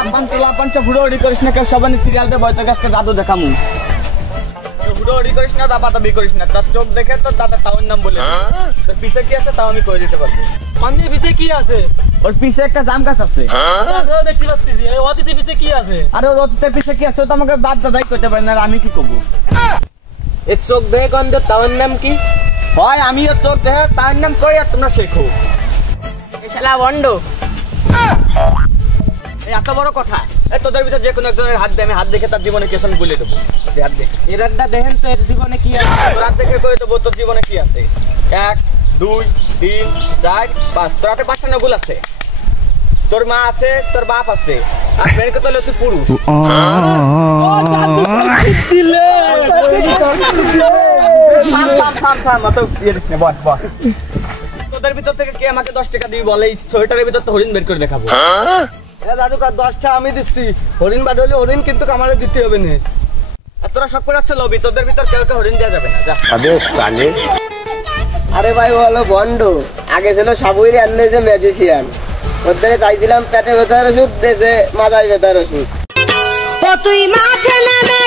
লাপানটা হুড়োহুড়ি করিস না, কেউ সবাই সিরিয়াল দিয়ে বয়তো গাছকে জাদু দেখামু। হুড়োহুড়ি করিস না, দাবাদাবি করিস না, তার চোখ দেখে তো দাদা তাওর নাম বলে তোর পিছে কি আছে তাও আমি করে দিতে পারবো। পানির পিছে কি আছে? ওর পিছে একটা জাম গাছ আছে। দেখতে পাচ্ছি অতিথি পিছে কি আছে? আরে ওর অতীতের পিছে কি আছে তো আমাকে বাপ দাদাই করতে পারে না, আমি কি করবো? এই চোখ দেখে গন্ধ তাওর নাম কি হয়? আমিও চোখ দেখে তার নাম কই আর তোমরা শেখো। শালা বন্ড। এই এত বড় কথা, এই তোদের ভিতর যে কোনো একজনের হাত দিয়ে আমি হাত দেখে তার জীবনে কি আছে আমি বলে দেবো। হাত দেখে এর একটা দেখেন তো এর জীবনে কি আছে। তোর হাত দেখে বলে দেবো তোর জীবনে কি আছে। 1 2 3 4 5, তোর হাতে 5টা নগুল আছে, তোর মা আছে, তোর বাপ আছে, আর মেয়ের কথা হলো তুই পুরুষ। তোদের ভিতর থেকে কে আমাকে 10 টাকা দিবি বলে? এই সোয়েটারের ভিতর তো হরিণ বের করে দেখাবো। জাদুকার 10টা আমি দিচ্ছি, হরিণ বাদ হলে হরিণ কিন্তু আমারে দিতে হবে না। আর তোরা সব করে আসছে লবি, তোদের ভিতর কেউ হরিণ দেওয়া যাবে না। যা। আরে ভাই ও হলো বন্ড, আগে ছিল সাবুইরে আনলে যে ম্যাজিশিয়ান, ওদের চাইছিলাম পেটে ব্যথার ওষুধ, দেশে মাথায় ব্যথার ওষুধ। তুই মাঠে নেমে